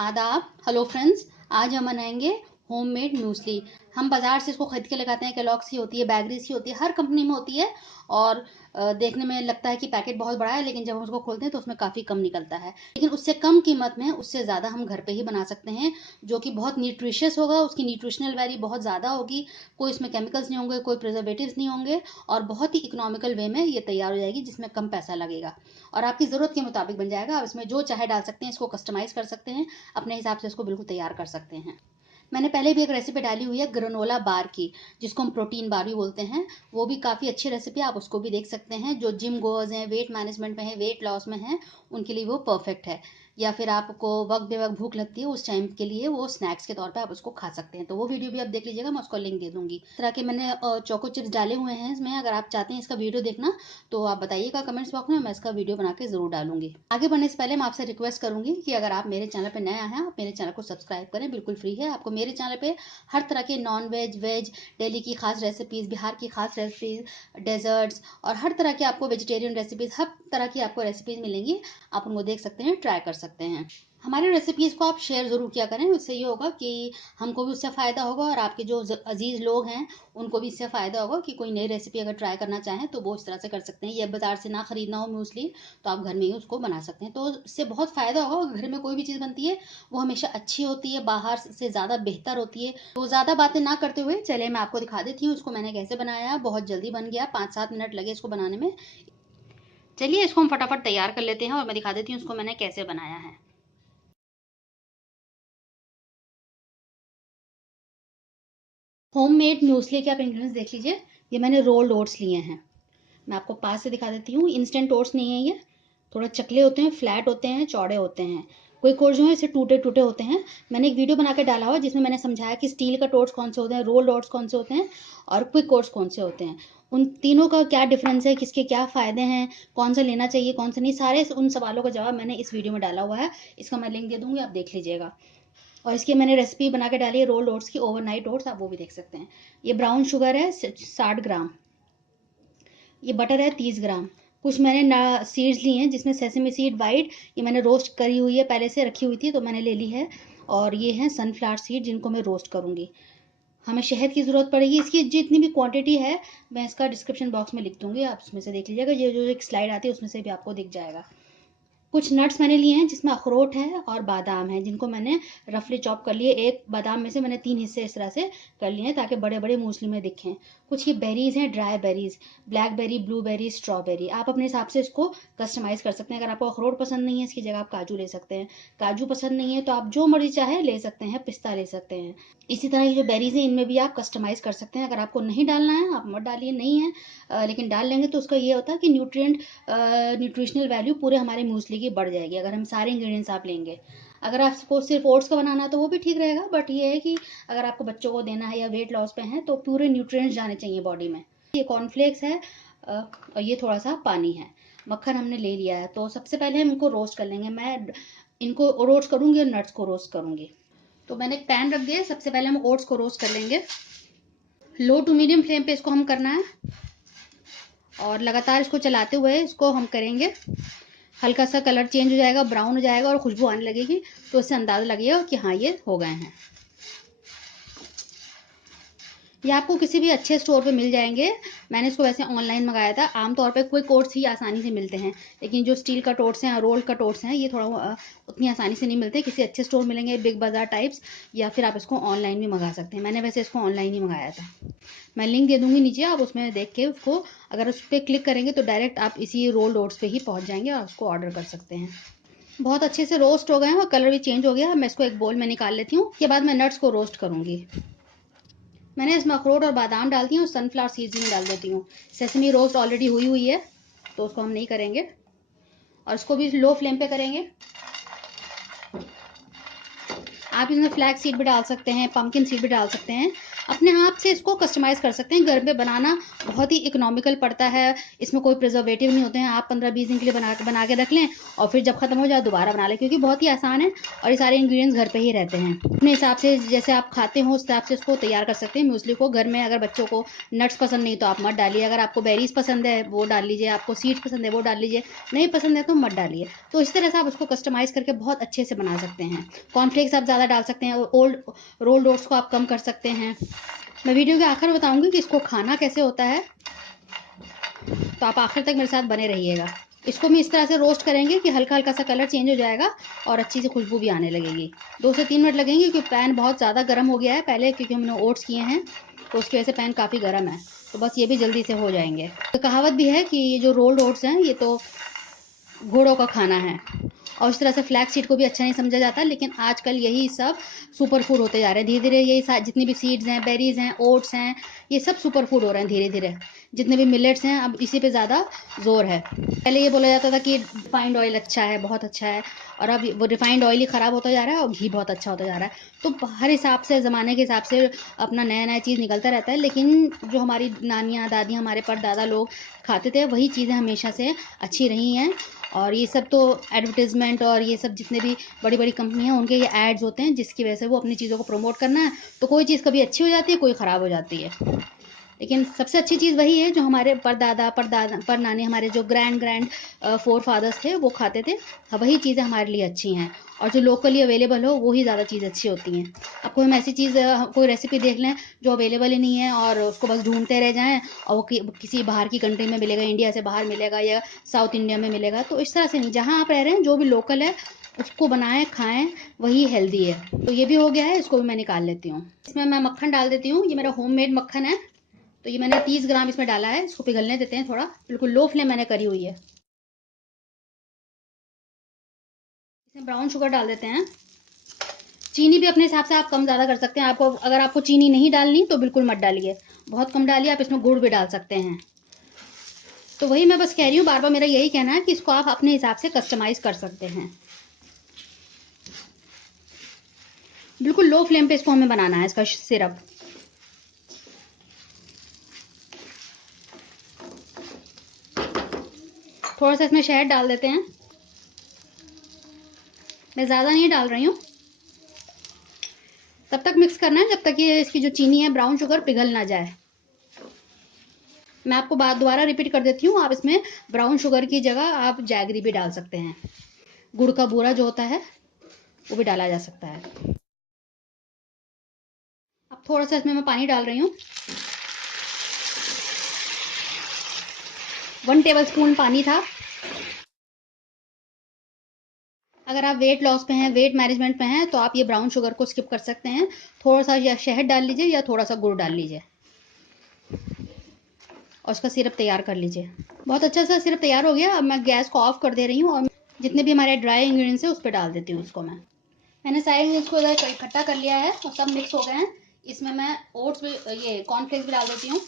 आदाब। Hello friends, आज हम बनाएंगे होममेड म्यूसली। हम बाजार से इसको खरीद के लगाते हैं। केलॉग्स की होती है, बैगरीज की होती है, हर कंपनी में होती है। और देखने में लगता है कि पैकेट बहुत बड़ा है, लेकिन जब हम उसको खोलते हैं तो उसमें काफ़ी कम निकलता है। लेकिन उससे कम कीमत में, उससे ज़्यादा हम घर पे ही बना सकते हैं, जो कि बहुत न्यूट्रिशियस होगा। उसकी न्यूट्रिशनल वैल्यू बहुत ज़्यादा होगी। कोई इसमें केमिकल्स नहीं होंगे, कोई प्रिजर्वेटिव्स नहीं होंगे, और बहुत ही इकोनॉमिकल वे में ये तैयार हो जाएगी, जिसमें कम पैसा लगेगा और आपकी ज़रूरत के मुताबिक बन जाएगा। आप इसमें जो चाहे डाल सकते हैं, इसको कस्टमाइज़ कर सकते हैं, अपने हिसाब से इसको बिल्कुल तैयार कर सकते हैं। मैंने पहले भी एक रेसिपी डाली हुई है ग्रेनोला बार की, जिसको हम प्रोटीन बार भी बोलते हैं। वो भी काफ़ी अच्छी रेसिपी, आप उसको भी देख सकते हैं। जो जिम गोअर्स हैं, वेट मैनेजमेंट में है, वेट लॉस में है, उनके लिए वो परफेक्ट है। या फिर आपको वक्त बेवक्त भूख लगती है, उस टाइम के लिए वो स्नैक्स के तौर पे आप उसको खा सकते हैं। तो वो वीडियो भी आप देख लीजिएगा, मैं उसको लिंक दे दूंगी। इस तरह के मैंने चोको चिप्स डाले हुए हैं इसमें। अगर आप चाहते हैं इसका वीडियो देखना तो आप बताइएगा कमेंट्स बॉक्स में, मैं इसका वीडियो बना के जरूर डालूंगी। आगे बढ़ने से पहले मैं आपसे रिक्वेस्ट करूंगी कि अगर आप मेरे चैनल पर नया हैं, आप मेरे चैनल को सब्सक्राइब करें, बिल्कुल फ्री है। आपको मेरे चैनल पे हर तरह के नॉन वेज, वेज, दिल्ली की खास रेसिपीज़, बिहार की खास रेसिपीज़, डेजर्ट्स और हर तरह की आपको वेजिटेरियन रेसिपीज़, हर तरह की आपको रेसिपीज़ मिलेंगी। आप उनको देख सकते हैं, ट्राई कर सकते हैं। हमारी रेसिपीज़ को आप शेयर ज़रूर किया करें, उससे ये होगा कि हमको भी उससे फ़ायदा होगा और आपके जो अजीज़ लोग हैं उनको भी इससे फ़ायदा होगा कि कोई नई रेसिपी अगर ट्राई करना चाहें तो वो इस तरह से कर सकते हैं। ये बाजार से ना ख़रीदना हो म्यूसली, तो आप घर में ही उसको बना सकते हैं। तो इससे बहुत फ़ायदा होगा। घर में कोई भी चीज़ बनती है वो हमेशा अच्छी होती है, बाहर से ज़्यादा बेहतर होती है। तो ज़्यादा बातें ना करते हुए चलिए मैं आपको दिखा देती हूँ इसको मैंने कैसे बनाया। बहुत जल्दी बन गया, 5-7 मिनट लगे इसको बनाने में। चलिए इसको हम फटाफट तैयार कर लेते हैं और मैं दिखा देती हूँ इसको मैंने कैसे बनाया है। होममेड म्यूसली के आप इंग्रेडिएंट्स देख लीजिए। ये मैंने रोल्ड ओट्स लिए हैं। मैं आपको पास से दिखा देती हूँ। इंस्टेंट ओट्स नहीं है ये, थोड़ा चकले होते हैं, फ्लैट होते हैं, चौड़े होते हैं। कोई कोर्स जो है इसे टूटे टूटे होते हैं। मैंने एक वीडियो बना के डाला हुआ जिसमें मैंने समझाया कि स्टील का ओट्स कौन से होते हैं, रोल्ड ओट्स कौन से होते हैं और क्विक ओट्स कौन से होते हैं। उन तीनों का क्या डिफरेंस है, किसके क्या फ़ायदे हैं, कौन सा लेना चाहिए, कौन सा नहीं, सारे उन सवालों का जवाब मैंने इस वीडियो में डाला हुआ है। इसका मैं लिंक दे दूँगी, आप देख लीजिएगा। और इसकी मैंने रेसिपी बना के डाली है रोल्ड ओट्स की, ओवरनाइट ओट्स, आप वो भी देख सकते हैं। ये ब्राउन शुगर है 60 ग्राम। ये बटर है 30 ग्राम। कुछ मैंने ना सीड्स ली हैं, जिसमें सेसमी सीड वाइट, ये मैंने रोस्ट करी हुई है, पहले से रखी हुई थी तो मैंने ले ली है। और ये हैं सनफ्लावर सीड, जिनको मैं रोस्ट करूँगी। हमें शहद की ज़रूरत पड़ेगी। इसकी जितनी भी क्वांटिटी है मैं इसका डिस्क्रिप्शन बॉक्स में लिख दूँगी, आप उसमें से देख लीजिएगा। ये जो एक स्लाइड आती है उसमें से भी आपको दिख जाएगा। कुछ नट्स मैंने लिए हैं, जिसमें अखरोट है और बादाम है, जिनको मैंने रफली चॉप कर लिए। एक बादाम में से मैंने 3 हिस्से इस तरह से कर लिए हैं ताकि बड़े बड़े मूसली में दिखें। कुछ ये बेरीज हैं, dry berries, blackberry, blueberry, strawberry. आप अपने हिसाब से इसको कस्टमाइज़ कर सकते हैं। अगर आपको अखरोट पसंद नहीं है, इसकी जगह आप काजू ले सकते हैं। काजू पसंद नहीं है तो आप जो मर्जी चाहे ले सकते हैं, पिस्ता ले सकते हैं। इसी तरह की जो बेरीज हैं इनमें भी आप कस्टमाइज़ कर सकते हैं। अगर आपको नहीं डालना है आप मत डालिए, नहीं है लेकिन डाल लेंगे तो उसका ये होता है कि न्यूट्रिशनल वैल्यू पूरे हमारे मूसली की बढ़ जाएगी, अगर हम सारे इंग्रेडिएंट्स आप लेंगे। अगर आपको सिर्फ ओट्स का बनाना है तो वो भी ठीक रहेगा, बट ये है कि अगर आपको बच्चों को देना है या वेट लॉस पे हैं तो पूरे न्यूट्रिएंट्स जाने चाहिए बॉडी में। ये कॉर्नफ्लेक्स है और ये थोड़ा सा पानी है। मक्खन हमने ले लिया है। तो सबसे पहले हम इनको रोस्ट कर लेंगे। मैं इनको रोस्ट करूंगी और नट्स को रोस्ट करूंगी। तो मैंने एक पैन रख दिया। सबसे पहले हम ओट्स को रोस्ट कर लेंगे। लो टू मीडियम फ्लेम पे इसको हम करना है और लगातार इसको चलाते हुए इसको हम करेंगे। हल्का सा कलर चेंज हो जाएगा, ब्राउन हो जाएगा और खुशबू आने लगेगी, तो इससे अंदाज़ा लगेगा कि हाँ ये हो गए हैं। ये आपको किसी भी अच्छे स्टोर पे मिल जाएंगे। मैंने इसको वैसे ऑनलाइन मंगाया था। आमतौर पे क्विक ओट्स ही आसानी से मिलते हैं, लेकिन जो स्टील का ओट्स हैं, रोल का ओट्स हैं, ये थोड़ा उतनी आसानी से नहीं मिलते। किसी अच्छे स्टोर मिलेंगे, बिग बाजार टाइप्स, या फिर आप इसको ऑनलाइन भी मंगा सकते हैं। मैंने वैसे इसको ऑनलाइन ही मंगाया था। मैं लिंक दे दूंगी नीचे, आप उसमें देख के उसको, अगर उस पर क्लिक करेंगे तो डायरेक्ट आप इसी रोल्ड ओट्स पे ही पहुंच जाएंगे और उसको ऑर्डर कर सकते हैं। बहुत अच्छे से रोस्ट हो गए हैं और कलर भी चेंज हो गया। मैं इसको एक बोल में निकाल लेती हूँ। उसके बाद मैं नट्स को रोस्ट करूंगी। मैंने इसमें अखरोट और बादाम डालती हूँ, सनफ्लावर सीड्स में डाल देती हूँ। सेसमी रोस्ट ऑलरेडी हुई हुई है तो उसको हम नहीं करेंगे और इसको भी लो फ्लेम पे करेंगे। आप इसमें फ्लैग सीड भी डाल सकते हैं, पम्पकिन सीड भी डाल सकते हैं। अपने हाथ से इसको कस्टमाइज़ कर सकते हैं। घर पे बनाना बहुत ही इकोनॉमिकल पड़ता है, इसमें कोई प्रिजर्वेटिव नहीं होते हैं। आप 15-20 दिन के लिए बना के रख लें और फिर जब ख़त्म हो जाए दोबारा बना लें, क्योंकि बहुत ही आसान है और ये सारे इंग्रेडिएंट्स घर पे ही रहते हैं। अपने हिसाब से जैसे आप खाते हो उस हिसाब से इसको तैयार कर सकते हैं। म्यूसली को घर में अगर बच्चों को नट्स पसंद नहीं तो आप मत डालिए, अगर आपको बेरीज पसंद है वो डाल लीजिए, आपको सीड्स पसंद है वो डाल लीजिए, नहीं पसंद है तो मत डालिए। तो इस तरह से आप उसको कस्टमाइज़ करके बहुत अच्छे से बना सकते हैं। कॉर्नफ्लेक्स आप ज़्यादा डाल सकते हैं, ओल्ड रोल्ड ओट्स को आप कम कर सकते हैं। मैं वीडियो के आखिर बताऊंगी कि इसको खाना कैसे होता है, तो आप आखिर तक मेरे साथ बने रहिएगा। इसको भी इस तरह से रोस्ट करेंगे कि हल्का हल्का सा कलर चेंज हो जाएगा और अच्छी सी खुशबू भी आने लगेगी। 2 से 3 मिनट लगेंगे क्योंकि पैन बहुत ज़्यादा गर्म हो गया है पहले, क्योंकि हमने ओट्स किए हैं तो उसकी वजह से पैन काफ़ी गर्म है। तो बस ये भी जल्दी से हो जाएंगे। तो कहावत भी है कि ये जो रोल्ड ओट्स हैं ये तो घोड़ों का खाना है, और इस तरह से फ्लैक्स सीड को भी अच्छा नहीं समझा जाता, लेकिन आजकल यही सब सुपर फूड होते जा रहे हैं। धीरे धीरे यही जितनी भी सीड्स हैं, बेरीज हैं, ओट्स हैं, ये सब सुपर फूड हो रहे हैं धीरे धीरे। जितने भी मिलेट्स हैं अब इसी पे ज़्यादा जोर है। पहले ये बोला जाता था कि रिफाइंड ऑयल अच्छा है, बहुत अच्छा है, और अब वो रिफाइंड ऑयल ही ख़राब होता जा रहा है और घी बहुत अच्छा होता जा रहा है। तो हर हिसाब से, ज़माने के हिसाब से अपना नया नया चीज़ निकलता रहता है, लेकिन जो हमारी नानियाँ दादियाँ, हमारे परदादा लोग खाते थे वही चीज़ें हमेशा से अच्छी रही हैं। और ये सब तो एडवर्टीज़मेंट और ये सब जितने भी बड़ी बड़ी कंपनियां उनके ये एड्स होते हैं, जिसकी वजह से वो अपनी चीज़ों को प्रमोट करना है, तो कोई चीज़ कभी अच्छी हो जाती है, कोई ख़राब हो जाती है। लेकिन सबसे अच्छी चीज़ वही है जो हमारे परदादा परदादा परनानी, हमारे जो ग्रैंड फोर फादर्स थे वो खाते थे। वही चीज़ें हमारे लिए अच्छी हैं, और जो लोकली अवेलेबल हो वही ज़्यादा चीज़ अच्छी होती हैं। अब कोई हम ऐसी चीज़ कोई रेसिपी देख लें जो अवेलेबल ही नहीं है और उसको बस ढूंढते रह जाएं, और वो किसी बाहर की कंट्री में मिलेगा, इंडिया से बाहर मिलेगा या साउथ इंडिया में मिलेगा, तो इस तरह से नहीं। जहाँ आप रह रहे हैं जो भी लोकल है उसको बनाएं खाएं, वही हेल्दी है। तो ये भी हो गया है, इसको भी मैं निकाल लेती हूँ। इसमें मैं मक्खन डाल देती हूँ। ये मेरा होममेड मक्खन है, तो ये मैंने 30 ग्राम इसमें डाला है। इसको पिघलने देते हैं थोड़ा, बिल्कुल लो फ्लेम मैंने करी हुई है। इसमें ब्राउन शुगर डाल देते हैं। चीनी भी अपने हिसाब से आप कम ज़्यादा कर सकते हैं। आपको अगर आपको चीनी नहीं डालनी तो बिल्कुल मत डालिए, बहुत कम डालिए। आप इसमें गुड़ भी डाल सकते हैं। तो वही मैं बस कह रही हूँ, बार बार मेरा यही कहना है कि इसको आप अपने हिसाब से कस्टमाइज कर सकते हैं। बिल्कुल लो फ्लेम पे इसको हमें बनाना है, इसका सिरप। थोड़ा सा इसमें शहद डाल देते हैं। मैं ज़्यादा नहीं डाल रही हूँ। तब तक मिक्स करना है जब तक ये इसकी जो चीनी है, ब्राउन शुगर, पिघल ना जाए। मैं आपको बात दोबारा रिपीट कर देती हूँ, आप इसमें ब्राउन शुगर की जगह आप जैगरी भी डाल सकते हैं। गुड़ का बूरा जो होता है वो भी डाला जा सकता है। अब थोड़ा सा इसमें मैं पानी डाल रही हूँ। 1 टेबल स्पून पानी था। अगर आप वेट लॉस पे हैं, वेट मैनेजमेंट पे हैं, तो आप ये ब्राउन शुगर को स्किप कर सकते हैं। थोड़ा सा या शहद डाल लीजिए या थोड़ा सा गुड़ डाल लीजिए और उसका सिरप तैयार कर लीजिए। बहुत अच्छा सा सिरप तैयार हो गया। अब मैं गैस को ऑफ कर दे रही हूँ और जितने भी हमारे ड्राई इंग्रेडिएंट्स हैं उस पर डाल देती हूँ इसको। मैंने सारे इंग्रेडिएंट्स को इधर इकट्ठा कर लिया है और सब मिक्स हो गए हैं। इसमें मैं ओट्स भी, ये कॉर्नफ्लेक्स भी डाल देती हूँ।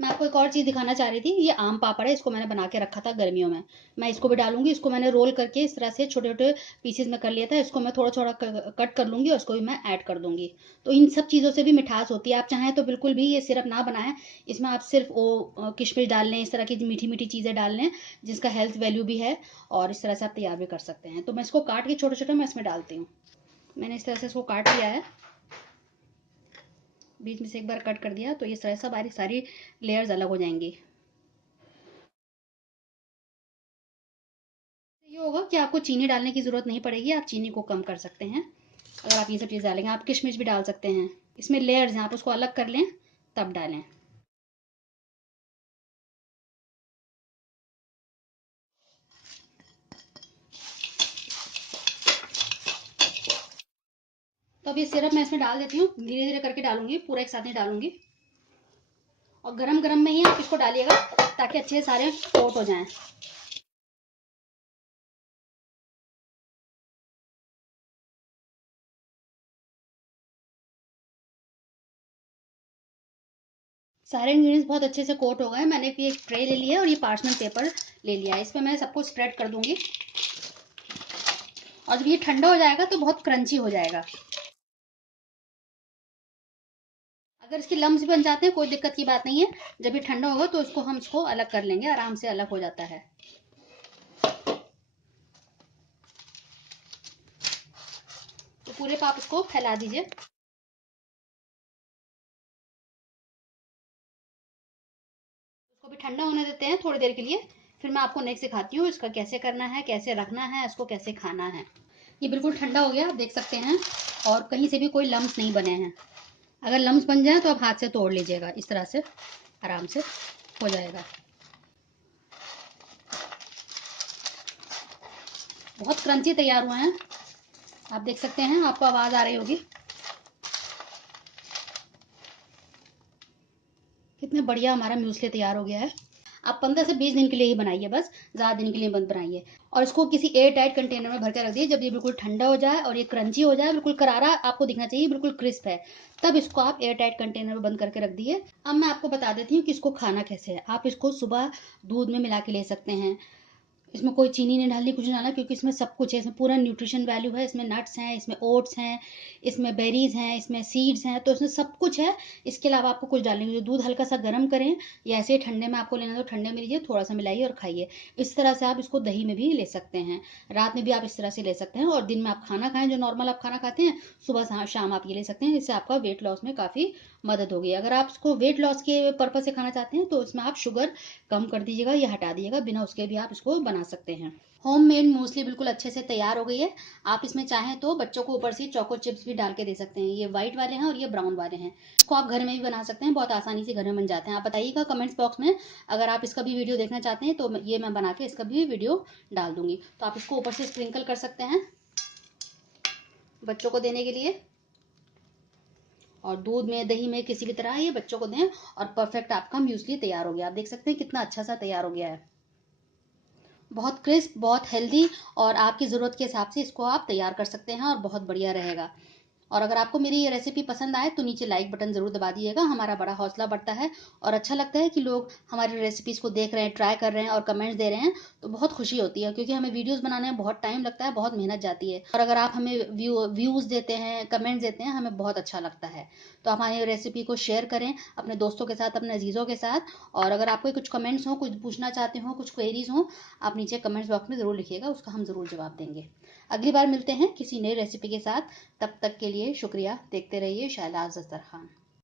मैं आपको एक और चीज़ दिखाना चाह रही थी। ये आम पापड़ है, इसको मैंने बना के रखा था गर्मियों में। मैं इसको भी डालूंगी। इसको मैंने रोल करके इस तरह से छोटे छोटे पीसेज में कर लिया था। इसको मैं थोड़ा थोड़ा कट कर लूंगी और इसको भी मैं ऐड कर दूंगी। तो इन सब चीज़ों से भी मिठास होती है। आप चाहें तो बिल्कुल भी ये सिरप ना बनाएं, इसमें आप सिर्फ वो किशमिश डाल लें, इस तरह की मीठी मीठी चीज़ें डाल लें जिसका हेल्थ वैल्यू भी है, और इस तरह से आप तैयार भी कर सकते हैं। तो मैं इसको काट के छोटे छोटे मैं इसमें डालती हूँ। मैंने इस तरह से इसको काट लिया है, बीच में से एक बार कट कर दिया, तो ये सारी सारी सारी लेयर्स अलग हो जाएंगी। ये होगा कि आपको चीनी डालने की ज़रूरत नहीं पड़ेगी, आप चीनी को कम कर सकते हैं अगर आप ये सब चीज़ डालेंगे। आप किशमिश भी डाल सकते हैं। इसमें लेयर्स हैं, आप उसको अलग कर लें तब डालें। तो अब ये सिरप मैं इसमें डाल देती हूँ। धीरे धीरे करके डालूंगी, पूरा एक साथ नहीं डालूंगी। और गरम गरम में ही आप इसको डालिएगा ताकि अच्छे से सारे कोट हो जाएं। सारे इंग्रेडिएंट्स बहुत अच्छे से कोट हो गए। मैंने भी एक ट्रे ले लिया है और ये पार्चमेंट पेपर ले लिया है। इसमें मैं सबको स्प्रेड कर दूंगी। और जब ये ठंडा हो जाएगा तो बहुत क्रंची हो जाएगा। अगर इसके लम्स भी बन जाते हैं कोई दिक्कत की बात नहीं है, जब ये ठंडा होगा तो इसको हम इसको अलग कर लेंगे, आराम से अलग हो जाता है। तो पूरे पाप इसको फैला दीजिए। इसको भी ठंडा होने देते हैं थोड़ी देर के लिए, फिर मैं आपको नेक्स्ट सिखाती हूँ इसका कैसे करना है, कैसे रखना है, इसको कैसे खाना है। ये बिल्कुल ठंडा हो गया, आप देख सकते हैं, और कहीं से भी कोई लम्स नहीं बने हैं। अगर लम्स बन जाए तो आप हाथ से तोड़ लीजिएगा, इस तरह से आराम से हो जाएगा। बहुत क्रंची तैयार हुए हैं, आप देख सकते हैं, आपको आवाज आ रही होगी। कितने बढ़िया हमारा म्यूसली तैयार हो गया है। आप 15 से 20 दिन के लिए ही बनाइए, बस ज़्यादा दिन के लिए मत बनाइए। और इसको किसी एयर टाइट कंटेनर में भर के रख दिए। जब ये बिल्कुल ठंडा हो जाए और ये क्रंची हो जाए, बिल्कुल करारा आपको दिखना चाहिए, बिल्कुल क्रिस्प है, तब इसको आप एयर टाइट कंटेनर में बंद करके रख दिए। अब मैं आपको बता देती हूँ कि इसको खाना कैसे है। आप इसको सुबह दूध में मिला के ले सकते हैं, इसमें कोई चीनी नहीं डालनी, कुछ नहीं डालना, क्योंकि इसमें सब कुछ है, इसमें पूरा न्यूट्रिशन वैल्यू है। इसमें नट्स हैं, इसमें ओट्स हैं, इसमें बेरीज हैं, इसमें सीड्स हैं, तो इसमें सब कुछ है। इसके अलावा आपको कुछ डालने की, दूध हल्का सा गर्म करें या ऐसे ठंडे में आपको लेना तो ठंडे में लीजिए, थोड़ा सा मिलाइए और खाइए। इस तरह से आप इसको दही में भी ले सकते हैं, रात में भी आप इस तरह से ले सकते हैं, और दिन में आप खाना खाएं जो नॉर्मल आप खाना खाते हैं, सुबह शाम आप ये ले सकते हैं। इससे आपका वेट लॉस में काफ़ी मदद होगी। अगर आप इसको वेट लॉस के पर्पज से खाना चाहते हैं तो इसमें आप शुगर कम कर दीजिएगा या हटा दीजिएगा, बिना उसके भी आप इसको बना सकते हैं। होममेड मूसली बिल्कुल अच्छे से तैयार हो गई है। आप इसमें चाहें तो बच्चों को ऊपर से चोको चिप्स भी डाल के दे सकते हैं। ये व्हाइट वाले हैं और ये ब्राउन वाले हैं। इसको आप घर में भी बना सकते हैं, बहुत आसानी से घर में बन जाते हैं। आप बताइएगा कमेंट्स बॉक्स में, अगर आप इसका भी वीडियो देखना चाहते हैं तो ये मैं बना के इसका भी वीडियो डाल दूंगी। तो आप इसको ऊपर से स्प्रिंकल कर सकते हैं बच्चों को देने के लिए, और दूध में, दही में, किसी भी तरह ये बच्चों को दें, और परफेक्ट आपका म्यूसली तैयार हो गया। आप देख सकते हैं कितना अच्छा सा तैयार हो गया है, बहुत क्रिस्प, बहुत हेल्दी, और आपकी ज़रूरत के हिसाब से इसको आप तैयार कर सकते हैं और बहुत बढ़िया रहेगा। और अगर आपको मेरी ये रेसिपी पसंद आए तो नीचे लाइक बटन ज़रूर दबा दीजिएगा, हमारा बड़ा हौसला बढ़ता है और अच्छा लगता है कि लोग हमारी रेसिपीज़ को देख रहे हैं, ट्राई कर रहे हैं और कमेंट्स दे रहे हैं, तो बहुत खुशी होती है, क्योंकि हमें वीडियोस बनाने में बहुत टाइम लगता है, बहुत मेहनत जाती है। और अगर आप हमें व्यूज़ देते हैं, कमेंट्स देते हैं, हमें बहुत अच्छा लगता है। तो आप हमारी रेसिपी को शेयर करें अपने दोस्तों के साथ, अपने अजीज़ों के साथ। और अगर आपको कुछ कमेंट्स हो, कुछ पूछना चाहते हो, कुछ क्वेरीज हो, आप नीचे कमेंट्स बॉक्स में ज़रूर लिखिएगा, उसका हम ज़रूर जवाब देंगे। अगली बार मिलते हैं किसी नई रेसिपी के साथ, तब तक के लिए शुक्रिया। देखते रहिए शहनाज दस्तरखान।